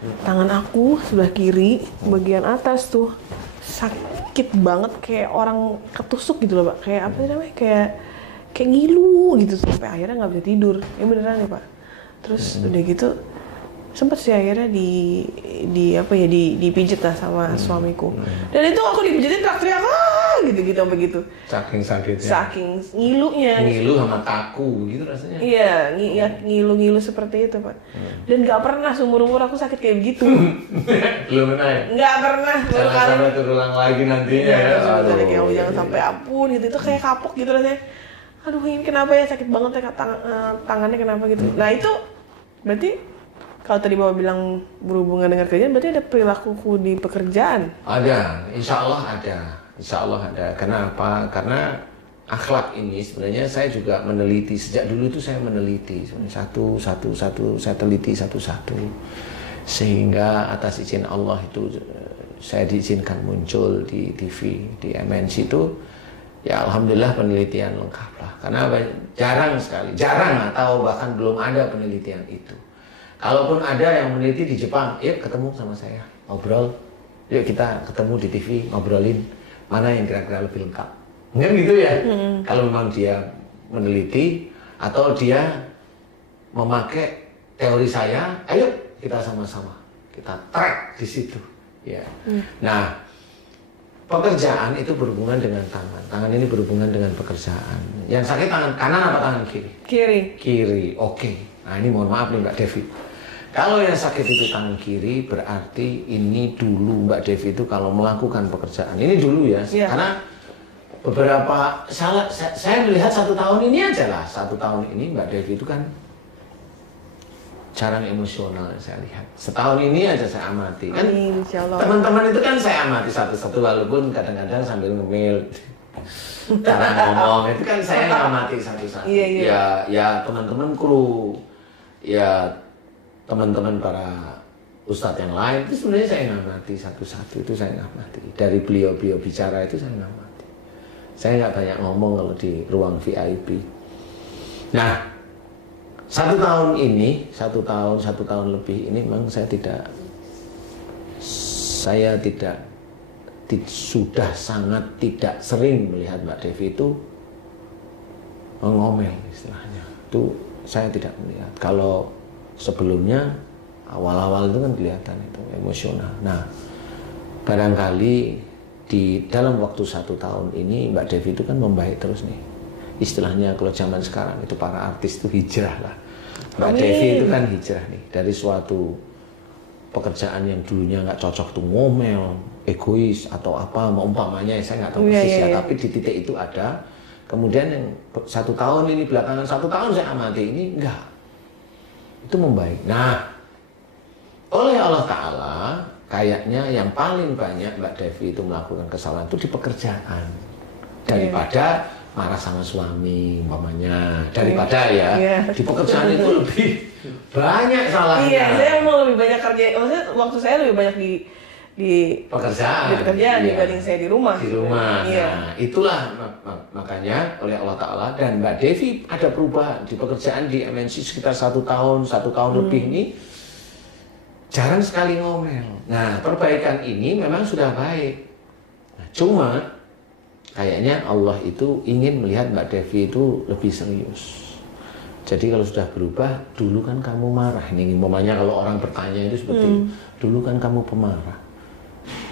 Tangan aku sebelah kiri, bagian atas tuh sakit banget kayak orang ketusuk gitu loh Pak. Kayak apa sih namanya? Kayak ngilu gitu sampai akhirnya nggak bisa tidur. Ya beneran nih Pak. Terus udah gitu sempet sih akhirnya dipijit lah sama suamiku. Dan itu aku dipijitin teriak-teriak gitu sampai gitu. Saking sakitnya. Saking ngilunya. Ngilu sama kaku gitu rasanya. Iya, ngilu-ngilu seperti itu Pak. Dan nggak pernah seumur-umur aku sakit kayak begitu. Belum pernah ya? Nggak pernah. Jangan sampai terulang lagi nantinya ya. Jangan sampai ampun gitu. Itu kayak kapok gitu rasanya. Aduh ini kenapa ya sakit banget ya tangannya kenapa gitu. Nah itu berarti kalau tadi Bapak bilang berhubungan dengan kerjaan, berarti ada perilakuku di pekerjaan? Ada, insya Allah ada. Insya Allah ada. Kenapa? Karena akhlak ini sebenarnya saya juga meneliti. Sejak dulu itu saya meneliti. Satu, saya teliti satu-satu. Sehingga atas izin Allah itu saya diizinkan muncul di TV, di MNC itu. Ya Alhamdulillah penelitian lengkap lah. Karena jarang atau bahkan belum ada penelitian itu. Kalaupun ada yang meneliti di Jepang, yuk ketemu sama saya, ngobrol. Yuk kita ketemu di TV, ngobrolin mana yang kira-kira lebih lengkap. Mungkin gitu ya. Kalau memang dia meneliti atau dia memakai teori saya, ayo kita sama-sama. Kita track di situ. Ya. Nah, pekerjaan itu berhubungan dengan tangan. Tangan ini berhubungan dengan pekerjaan. Yang sakit tangan kanan apa tangan kiri? Kiri. Kiri, oke. Nah ini mohon maaf nih Mbak Devi. Kalau yang sakit itu tangan kiri, berarti ini dulu Mbak Devi itu kalau melakukan pekerjaan. Ini dulu ya, karena beberapa, saya melihat 1 tahun ini aja lah. 1 tahun ini Mbak Devi itu kan jarang emosional saya lihat. Setahun ini aja saya amati. Kan teman-teman itu kan saya amati satu-satu walaupun kadang-kadang sambil ngemil. Cara ngomong itu kan saya amati satu-satu. Ya teman-teman kru, ya teman-teman para ustadz yang lain itu sebenarnya saya ngamati satu-satu, itu saya ngamati. Dari beliau-beliau bicara itu saya ngamati. Saya nggak banyak ngomong kalau di ruang VIP. Nah, 1 tahun ini, 1 tahun lebih ini memang saya sudah sangat tidak sering melihat Mbak Devi itu mengomel istilahnya. Itu saya tidak melihat. Kalau sebelumnya awal-awal itu kan kelihatan itu emosional. Nah, barangkali di dalam waktu 1 tahun ini Mbak Devi itu kan membaik terus nih. Istilahnya kalau zaman sekarang itu para artis itu hijrah lah. Mbak Devi itu kan hijrah nih dari suatu pekerjaan yang dulunya nggak cocok tuh ngomel, egois atau apa, umpamanya saya nggak tahu persis tapi di titik itu ada. Kemudian yang 1 tahun ini belakangan 1 tahun saya amati ini enggak. Itu membaik. Nah, oleh Allah Ta'ala kayaknya yang paling banyak Mbak Devi itu melakukan kesalahan itu di pekerjaan daripada marah sama suami umpamanya, daripada di pekerjaan itu lebih banyak salahnya. Iya, saya mau lebih banyak kerja, maksudnya waktu saya lebih banyak di pekerjaan dibanding saya di rumah. Di rumah. Nah, itulah makanya oleh Allah Ta'ala dan Mbak Devi ada perubahan di pekerjaan di MNC sekitar 1 tahun lebih ini jarang sekali ngomel. Nah, perbaikan ini memang sudah baik. Nah, cuma kayaknya Allah itu ingin melihat Mbak Devi itu lebih serius. Jadi kalau sudah berubah, dulu kan kamu marah. Ini umpamanya kalau orang bertanya itu seperti dulu kan kamu pemarah.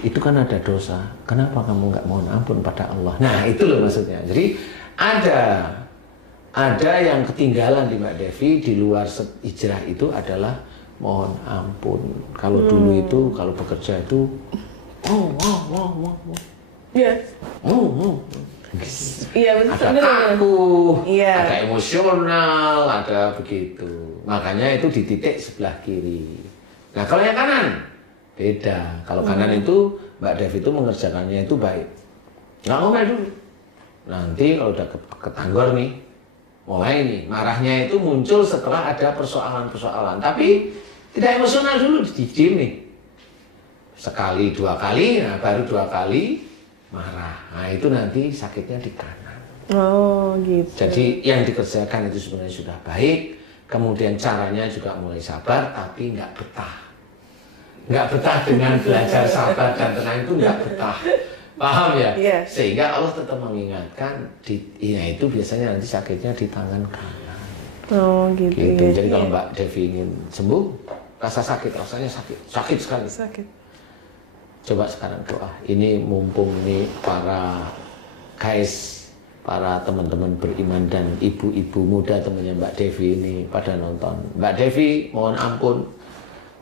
Itu kan ada dosa. Kenapa kamu nggak mohon ampun pada Allah? Nah itu loh maksudnya. Jadi ada yang ketinggalan di Mbak Devi di luar hijrah itu adalah mohon ampun. Kalau dulu itu kalau bekerja itu Iya betul. Ada kaku, ada emosional, ada begitu. Makanya itu di titik sebelah kiri. Nah kalau yang kanan beda. Kalau kanan itu Mbak Devi itu mengerjakannya itu baik. Nggak ngomel dulu. Nanti kalau udah ketanggor nih, mulai nih marahnya itu muncul setelah ada persoalan-persoalan. Tapi tidak emosional dulu, diem nih. Sekali 2 kali, nah baru 2 kali marah. Nah itu nanti sakitnya di kanan. Oh gitu. Jadi yang dikerjakan itu sebenarnya sudah baik. Kemudian caranya juga mulai sabar, tapi nggak betah. nggak betah dengan belajar sabar dan tenang itu nggak betah. Paham ya? Iya. Sehingga Allah tetap mengingatkan, itu biasanya nanti sakitnya di tangan kanan. Oh gitu. Gitu. Ya. Jadi kalau Mbak Devi ingin sembuh, rasanya sakit sekali. Sakit. Coba sekarang doa. Ini mumpung nih para guys, para teman-teman beriman dan ibu-ibu muda temannya Mbak Devi ini pada nonton. Mbak Devi, mohon ampun.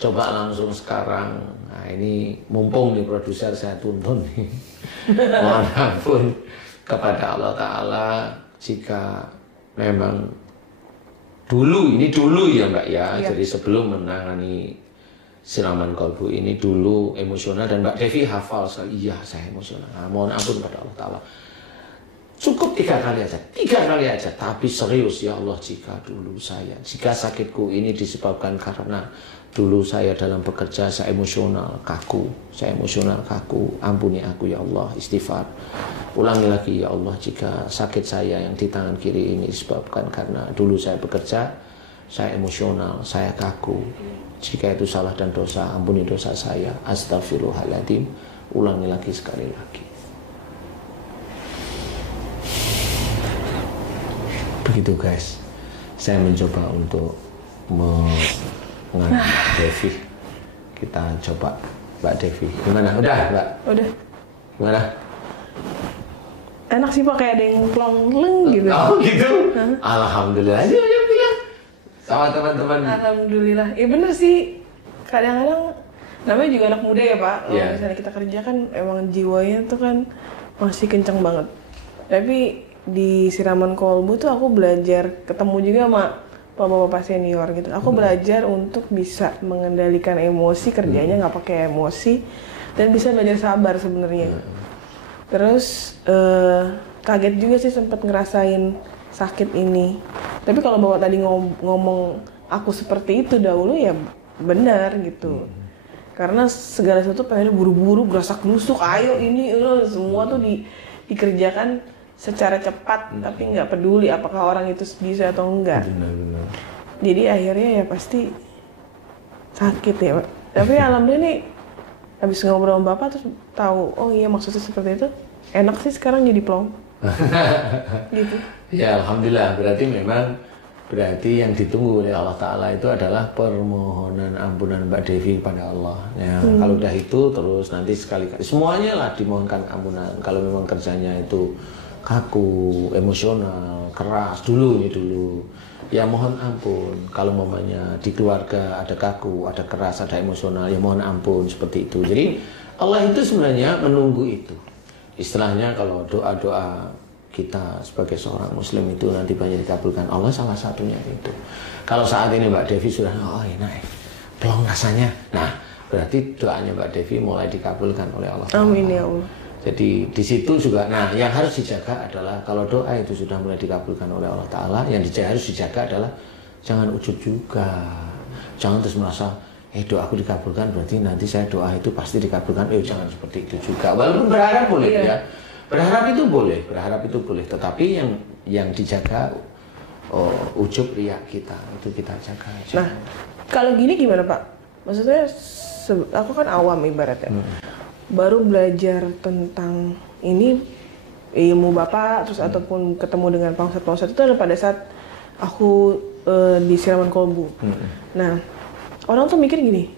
Coba langsung sekarang. Nah ini mumpung nih produser saya tuntun nih. Mohon ampun kepada Allah Ta'ala jika memang dulu ya Mbak ya. Jadi sebelum menangani siraman kolbu ini dulu emosional dan Mbak Devi hafal iya saya emosional. Nah, mohon ampun kepada Allah Ta'ala. Cukup 3 kali aja, tapi serius ya Allah jika sakitku ini disebabkan karena dulu saya dalam bekerja saya emosional kaku, ampuni aku ya Allah, istighfar. Ulangi lagi ya Allah jika sakit saya yang di tangan kiri ini disebabkan karena dulu saya bekerja, saya emosional, saya kaku. Jika itu salah dan dosa, ampuni dosa saya, astagfirullahaladzim. Ulangi lagi sekali lagi. Begitu guys, saya mencoba untuk mengangkat Mbak Devi. Kita coba Mbak Devi. Gimana? Udah Mbak? Udah. Gimana? Enak sih Pak, kayak ada yang plong-pleng gitu. Oh gitu? Alhamdulillah. Ayo bilang sama teman-teman. Alhamdulillah. Ya bener sih. Kadang-kadang namanya juga anak muda ya Pak. Kalau misalnya kita kerja kan emang jiwanya tuh kan masih kenceng banget. Tapi di siraman kolbu tuh aku belajar ketemu juga sama bapak-bapak senior gitu. Aku belajar untuk bisa mengendalikan emosi, kerjanya nggak pakai emosi, dan bisa belajar sabar sebenarnya. Terus kaget juga sih sempat ngerasain sakit ini. Tapi kalau bapak tadi ngomong aku seperti itu dahulu ya benar gitu. Karena segala sesuatu pengen buru-buru, gerasak-gerusuk, ayo ini semua tuh dikerjakan secara cepat, tapi nggak peduli apakah orang itu bisa atau enggak. Benar. Jadi akhirnya ya pasti sakit ya Pak. Tapi alhamdulillah nih habis ngobrol sama Bapak terus tahu, oh iya maksudnya seperti itu. Enak sih sekarang jadi plong. Gitu. Ya alhamdulillah, berarti yang ditunggu oleh Allah Ta'ala itu adalah permohonan ampunan Mbak Devi kepada Allah ya. Kalau udah itu terus nanti sekali-kali semuanya lah dimohonkan ampunan. Kalau memang kerjanya itu kaku, emosional, keras dulu ya mohon ampun. Kalau mamanya di keluarga ada kaku, ada keras, ada emosional, ya mohon ampun seperti itu. Jadi Allah itu sebenarnya menunggu itu. Istilahnya kalau doa-doa kita sebagai seorang muslim itu nanti banyak dikabulkan Allah, salah satunya itu. Kalau saat ini Mbak Devi sudah enak, plong rasanya. Nah, berarti doanya Mbak Devi mulai dikabulkan oleh Allah. Amin ya Allah. Jadi di situ juga, yang harus dijaga adalah kalau doa itu sudah mulai dikabulkan oleh Allah Ta'ala, yang harus dijaga adalah jangan ujub juga. Jangan terus merasa, doaku dikabulkan berarti nanti saya doa itu pasti dikabulkan. Jangan seperti itu juga. Walaupun berharap boleh ya. Berharap itu boleh. Tetapi yang dijaga ujub riak kita, itu kita jaga. Nah, kalau gini gimana Pak? Maksudnya aku kan awam ibaratnya. Baru belajar tentang ini ilmu Bapak terus ataupun ketemu dengan pausat-pausat itu adalah pada saat aku di siraman kolbu. Nah, orang tuh mikir gini,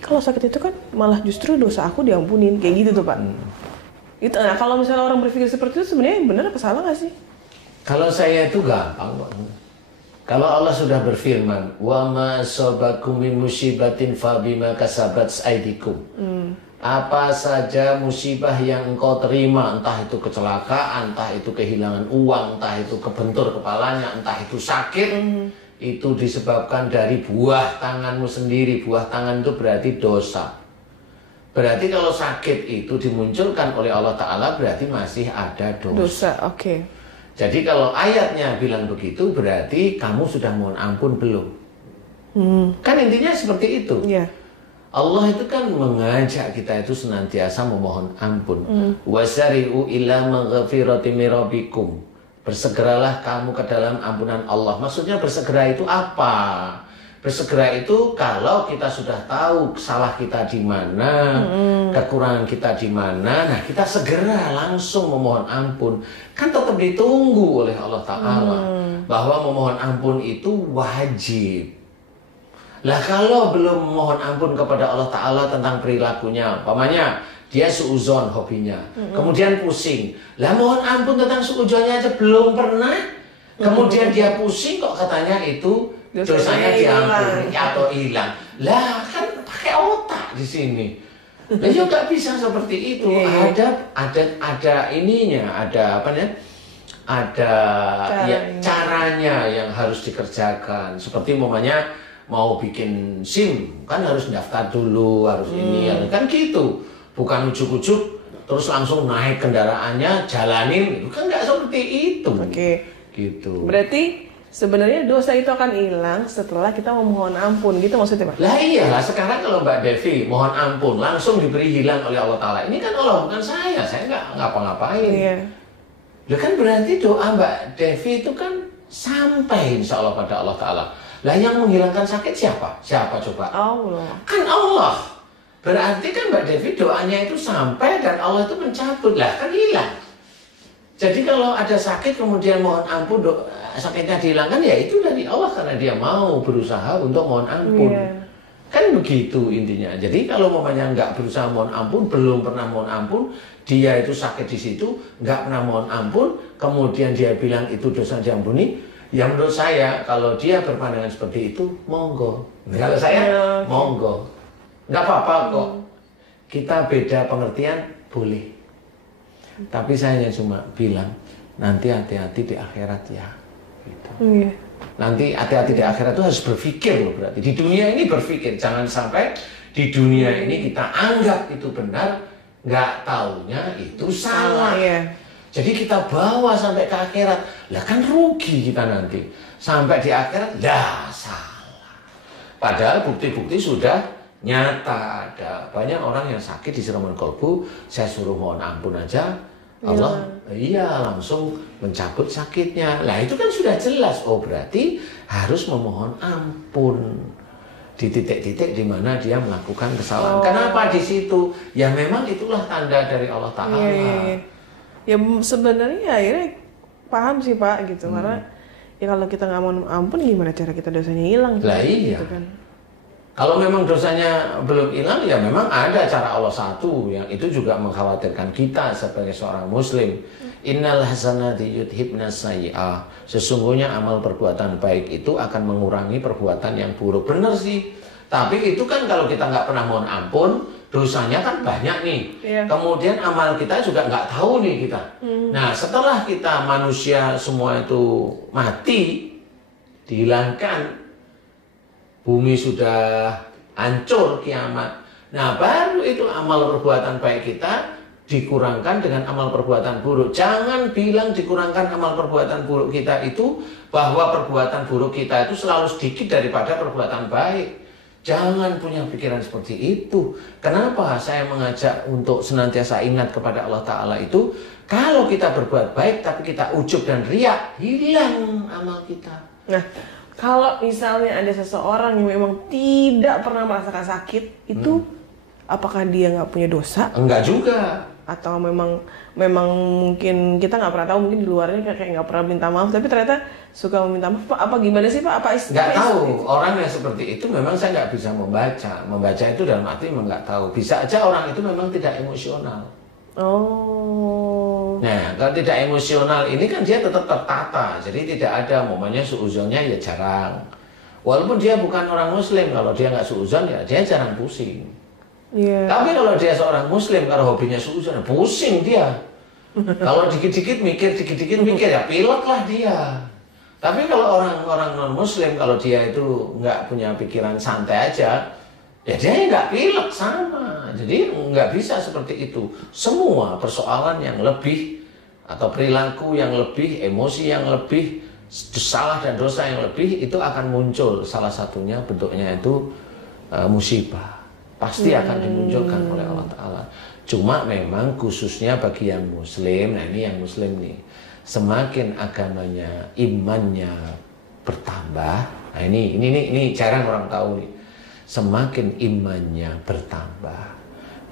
kalau sakit itu kan malah justru dosa aku diampunin, kayak gitu tuh Pak. Itu, nah kalau misalnya orang berpikir seperti itu sebenarnya benar apa salah nggak sih? Kalau saya itu gampang. Kalau Allah sudah berfirman, wa ma asabakum min musibatin fa bima kasabat aydikum. Apa saja musibah yang engkau terima, entah itu kecelakaan, entah itu kehilangan uang, entah itu kebentur kepalanya, entah itu sakit, itu disebabkan dari buah tanganmu sendiri. Buah tangan itu berarti dosa. Berarti kalau sakit itu dimunculkan oleh Allah Ta'ala berarti masih ada dosa. Oke. Jadi kalau ayatnya bilang begitu berarti kamu sudah mohon ampun belum? Kan intinya seperti itu. Allah itu kan mengajak kita itu senantiasa memohon ampun. Wasari'u ila maghfirati min rabbikum. Bersegeralah kamu ke dalam ampunan Allah. Maksudnya bersegera itu apa? Bersegera itu kalau kita sudah tahu salah kita di mana, kekurangan kita di mana, nah kita segera langsung memohon ampun. Kan tetap ditunggu oleh Allah Ta'ala bahwa memohon ampun itu wajib. Lah kalau belum memohon ampun kepada Allah Ta'ala tentang perilakunya, umpamanya dia suuzon hobinya, kemudian pusing. Lah mohon ampun tentang suuzonnya aja belum pernah, kemudian dia pusing kok katanya itu dosanya diampuni atau hilang. Lah kan pakai otak di sini. Lah ya nggak bisa seperti itu. Ada ininya, ada apa namanya? Ada caranya yang harus dikerjakan. Seperti umpamanya mau bikin SIM kan harus daftar dulu, harus ini, kan gitu. Bukan ujuk-ujuk terus langsung naik kendaraannya jalanin, itu kan nggak seperti itu. Gitu. Berarti sebenarnya dosa itu akan hilang setelah kita memohon ampun, gitu maksudnya Pak? Lah iyalah, sekarang kalau Mbak Devi mohon ampun langsung diberi hilang oleh Allah Ta'ala. Ini kan Allah, bukan saya nggak ngapa-ngapain. Iya. Lah kan berarti doa Mbak Devi itu kan sampai insya Allah pada Allah Ta'ala. Lah yang menghilangkan sakit siapa? Siapa coba? Allah. Kan Allah. Berarti kan Mbak Devi doanya itu sampai dan Allah itu mencabut. Lah kan hilang. Jadi kalau ada sakit kemudian mohon ampun, sakitnya dihilangkan, ya itu dari Allah karena dia mau berusaha untuk mohon ampun. Kan begitu intinya. Jadi kalau mamanya nggak berusaha mohon ampun, belum pernah mohon ampun, dia itu sakit di situ, nggak pernah mohon ampun, kemudian dia bilang itu dosa diampuni, ya menurut saya kalau dia berpandangan seperti itu, monggo. Kalau saya, monggo. Nggak apa-apa kok. Kita beda pengertian, boleh. Tapi saya cuma bilang, nanti hati-hati di akhirat ya. Gitu. Nanti hati-hati di akhirat itu harus berpikir loh berarti. Di dunia ini berpikir, jangan sampai di dunia ini kita anggap itu benar, nggak taunya itu salah. Jadi kita bawa sampai ke akhirat, lah kan rugi kita nanti. Sampai di akhirat, lah salah. Padahal bukti-bukti sudah nyata ada. Banyak orang yang sakit di siraman kolbu, saya suruh mohon ampun aja, Allah langsung mencabut sakitnya. Lah itu kan sudah jelas. Oh berarti harus memohon ampun di titik-titik di mana dia melakukan kesalahan. Kenapa di situ? Ya memang itulah tanda dari Allah Ta'ala. Ya sebenarnya akhirnya paham sih Pak gitu. Karena ya kalau kita nggak mohon ampun, gimana cara kita dosanya hilang? Lah iya. Gitu kan. Kalau memang dosanya belum hilang, ya memang ada cara Allah satu yang itu juga mengkhawatirkan kita sebagai seorang muslim. Innal hasanati yudhibnas sayyi'ah. Sesungguhnya amal perbuatan baik itu akan mengurangi perbuatan yang buruk. Benar sih. Tapi itu kan kalau kita nggak pernah mohon ampun, dosanya kan banyak nih. Kemudian amal kita juga nggak tahu nih kita. Nah setelah kita manusia semua itu mati, dihilangkan, bumi sudah hancur kiamat. Nah baru itu amal perbuatan baik kita dikurangkan dengan amal perbuatan buruk. Jangan bilang dikurangkan amal perbuatan buruk kita itu bahwa perbuatan buruk kita itu selalu sedikit daripada perbuatan baik. Jangan punya pikiran seperti itu. Kenapa saya mengajak untuk senantiasa ingat kepada Allah Ta'ala itu? Kalau kita berbuat baik tapi kita ujub dan riak, hilang amal kita. Nah, kalau misalnya ada seseorang yang memang tidak pernah merasakan sakit, itu apakah dia nggak punya dosa? Enggak juga. Atau memang mungkin kita nggak pernah tahu, mungkin di luarnya kayak nggak pernah minta maaf, tapi ternyata suka meminta maaf. Pak, apa gimana sih Pak? Nggak tahu. Orang yang seperti itu memang saya nggak bisa membaca. Membaca itu dalam arti memang nggak tahu. Bisa aja orang itu memang tidak emosional. Nah, kalau tidak emosional ini kan dia tetap tertata, jadi tidak ada momennya suuzonnya ya jarang. Walaupun dia bukan orang muslim, kalau dia nggak suuzon ya dia jarang pusing. Tapi kalau dia seorang muslim, kalau hobinya suuzon, pusing dia. Kalau dikit-dikit mikir ya pilek lah dia. Tapi kalau orang non muslim, kalau dia itu nggak punya pikiran santai aja, ya dia nggak pilek sama. Jadi nggak bisa seperti itu. Semua persoalan yang lebih atau perilaku yang lebih, emosi yang lebih, salah dan dosa yang lebih itu akan muncul. Salah satunya bentuknya itu musibah. Pasti akan dimunculkan oleh Allah Ta'ala. Cuma memang khususnya bagi yang muslim, nah ini yang muslim nih, semakin agamanya, imannya bertambah, Nah ini jarang orang tahu nih. Semakin imannya bertambah,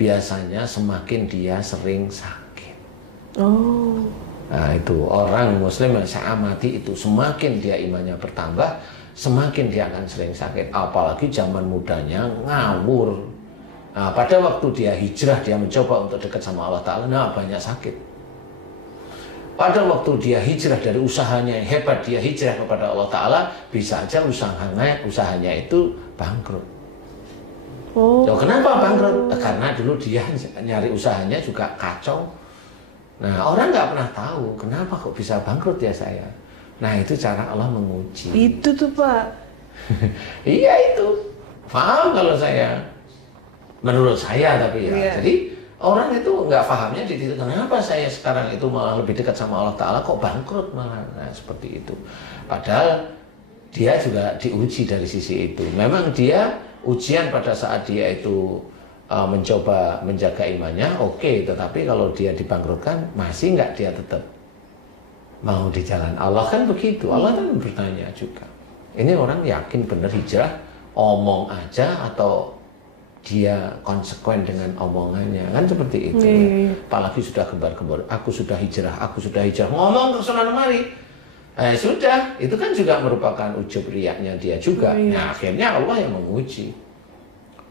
biasanya semakin dia sering sakit. Oh. Nah itu orang Muslim yang saya amati itu semakin dia imannya bertambah, semakin dia akan sering sakit. Apalagi zaman mudanya ngawur. Nah, pada waktu dia hijrah, dia mencoba untuk dekat sama Allah Ta'ala, nah banyak sakit. Pada waktu dia hijrah dari usahanya yang hebat, dia hijrah kepada Allah Ta'ala, bisa aja usahanya itu bangkrut. Oh. Loh, kenapa bangkrut? Karena dulu dia nyari usahanya juga kacau. Nah, orang nggak pernah tahu kenapa kok bisa bangkrut ya saya. Nah, itu cara Allah menguji. Itu tuh Pak. Iya itu. Paham kalau saya. Menurut saya tapi ya. Iya. Jadi orang itu nggak pahamnya di titik kenapa saya sekarang itu malah lebih dekat sama Allah Ta'ala kok bangkrut malah. Nah, seperti itu. Padahal dia juga diuji dari sisi itu. Memang dia ujian pada saat dia itu mencoba menjaga imannya, oke. Tetapi kalau dia dibangkrutkan, masih nggak dia tetap mau di jalan Allah, kan begitu. Allah kan bertanya juga. Ini orang yakin benar hijrah, omong aja atau dia konsekuen dengan omongannya, kan seperti itu. Apalagi sudah gembar-gembar, aku sudah hijrah, ngomong ke sana kemari. Sudah, itu kan juga merupakan ujub riaknya dia juga. Nah, akhirnya Allah yang menguji.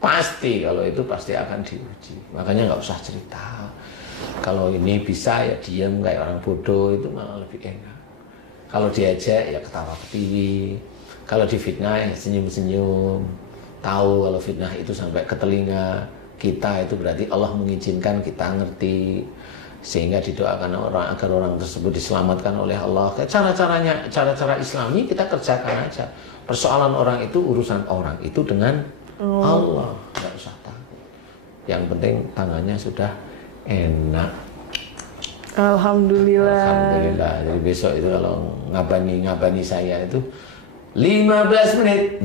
Pasti, kalau itu pasti akan diuji. Makanya nggak usah cerita. Kalau ini bisa ya diam kayak orang bodoh, itu malah lebih enak. Kalau diajak ya ketawa-ketiwi. Kalau difitnah ya senyum-senyum. Tahu kalau fitnah itu sampai ke telinga kita, itu berarti Allah mengizinkan kita ngerti. Sehingga didoakan orang agar orang tersebut diselamatkan oleh Allah. Cara-cara Islami kita kerjakan aja. Persoalan orang itu urusan orang itu dengan Allah, nggak usah takut. Yang penting tangannya sudah enak. Alhamdulillah. Alhamdulillah. Jadi besok itu kalau ngabani saya itu 15 menit,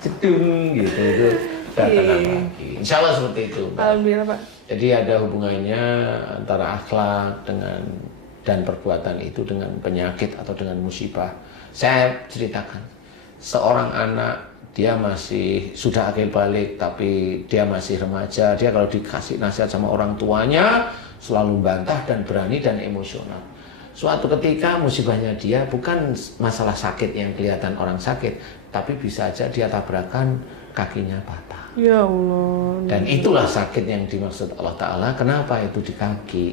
cedung gitu itu datang lagi. Insya Allah seperti itu. Alhamdulillah Pak. Jadi ada hubungannya antara akhlak dan perbuatan itu dengan penyakit atau dengan musibah. Saya ceritakan, seorang anak dia masih sudah akil balik tapi dia masih remaja, dia kalau dikasih nasihat sama orang tuanya selalu bantah dan berani dan emosional. Suatu ketika musibahnya dia bukan masalah sakit yang kelihatan orang sakit, tapi bisa aja dia tabrakan kakinya patah. Ya Allah. Dan itulah sakit yang dimaksud Allah Ta'ala. Kenapa itu di kaki?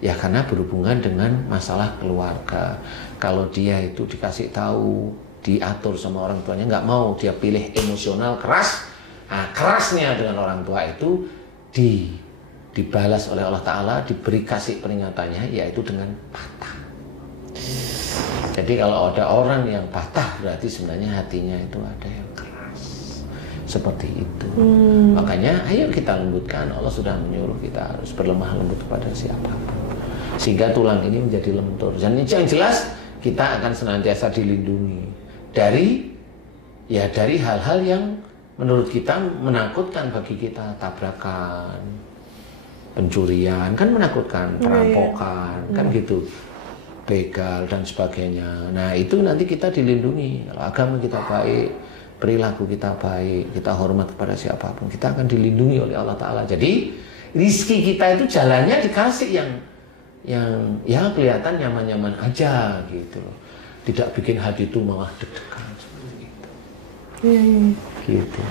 Ya karena berhubungan dengan masalah keluarga. Kalau dia itu dikasih tahu, diatur sama orang tuanya, nggak mau, dia pilih emosional keras. Nah, kerasnya dengan orang tua itu dibalas oleh Allah Ta'ala, diberi kasih peringatannya, yaitu dengan patah. Jadi kalau ada orang yang patah, berarti sebenarnya hatinya itu ada yang keras. Seperti itu. Makanya ayo kita lembutkan. Allah sudah menyuruh kita harus berlemah lembut kepada siapapun, sehingga tulang ini menjadi lentur. Dan yang jelas kita akan senantiasa dilindungi dari hal-hal yang menurut kita menakutkan bagi kita. Tabrakan, pencurian kan menakutkan, perampokan kan gitu, begal dan sebagainya. Nah itu nanti kita dilindungi. Kalau agama kita baik, perilaku kita baik, kita hormat kepada siapapun, kita akan dilindungi oleh Allah Ta'ala. Jadi rizki kita itu jalannya dikasih yang ya kelihatan nyaman-nyaman aja gitu loh. Tidak bikin hati itu malah deg-degan seperti itu. Gitu.